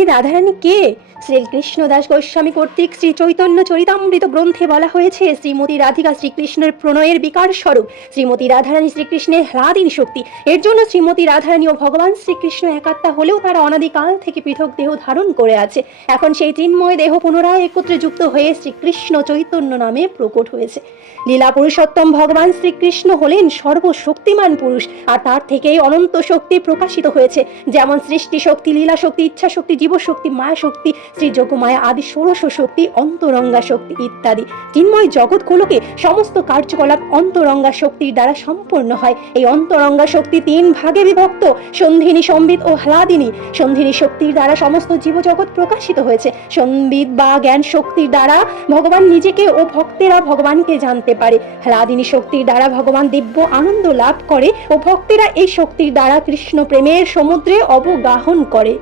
শ্রী রাধারানী কে? শ্রীকৃষ্ণ দাস গোস্বামী কর্তৃক শ্রী চৈতন্য চরিতামৃত গ্রন্থে বলা হয়েছে, শ্রীমতী রাধিকা শ্রীকৃষ্ণের প্রণয়ের বিকার স্বরূপ। শ্রীমতী রাধারানী শ্রীকৃষ্ণের হ্লাদিনী শক্তি। এর জন্য শ্রীমতী রাধারানী ও ভগবান শ্রীকৃষ্ণ একাত্মা হলেও তারা অনাদিকাল থেকে পৃথক দেহ ধারণ করে আছে। এখন সেই চিন্ময় দেহ পুনরায় একত্রে যুক্ত হয়ে শ্রীকৃষ্ণ চৈতন্য নামে প্রকট হয়েছে। লীলা পুরুষোত্তম ভগবান শ্রীকৃষ্ণ হলেন সর্বশক্তিমান পুরুষ, আর তার থেকেই অনন্ত শক্তি প্রকাশিত হয়েছে। যেমন সৃষ্টি শক্তি লীলা শক্তি ইচ্ছা শক্তি জীবশক্তি মায়া শক্তি শ্রী যোগমায়া আদি ষোড়শ শক্তি, অন্তরঙ্গা শক্তি ইত্যাদি। চিন্ময় জগৎগুলোকে সমস্ত কার্যকলাপ অন্তরঙ্গা শক্তির দ্বারা সম্পন্ন হয়। এই অন্তরঙ্গা শক্তি তিন ভাগে বিভক্ত, সন্ধিনী, সম্বিত ও হ্লাদিনী। সন্ধিনী শক্তির দ্বারা সমস্ত জীবজগৎ প্রকাশিত হয়েছে। সম্বিত বা জ্ঞান শক্তির দ্বারা ভগবান নিজেকে ও ভক্তেরা ভগবানকে জানতে পারে। হ্লাদিনী শক্তির দ্বারা ভগবান দিব্য আনন্দ লাভ করে ও ভক্তেরা এই শক্তির দ্বারা কৃষ্ণ প্রেমের সমুদ্রে অবগাহন করে।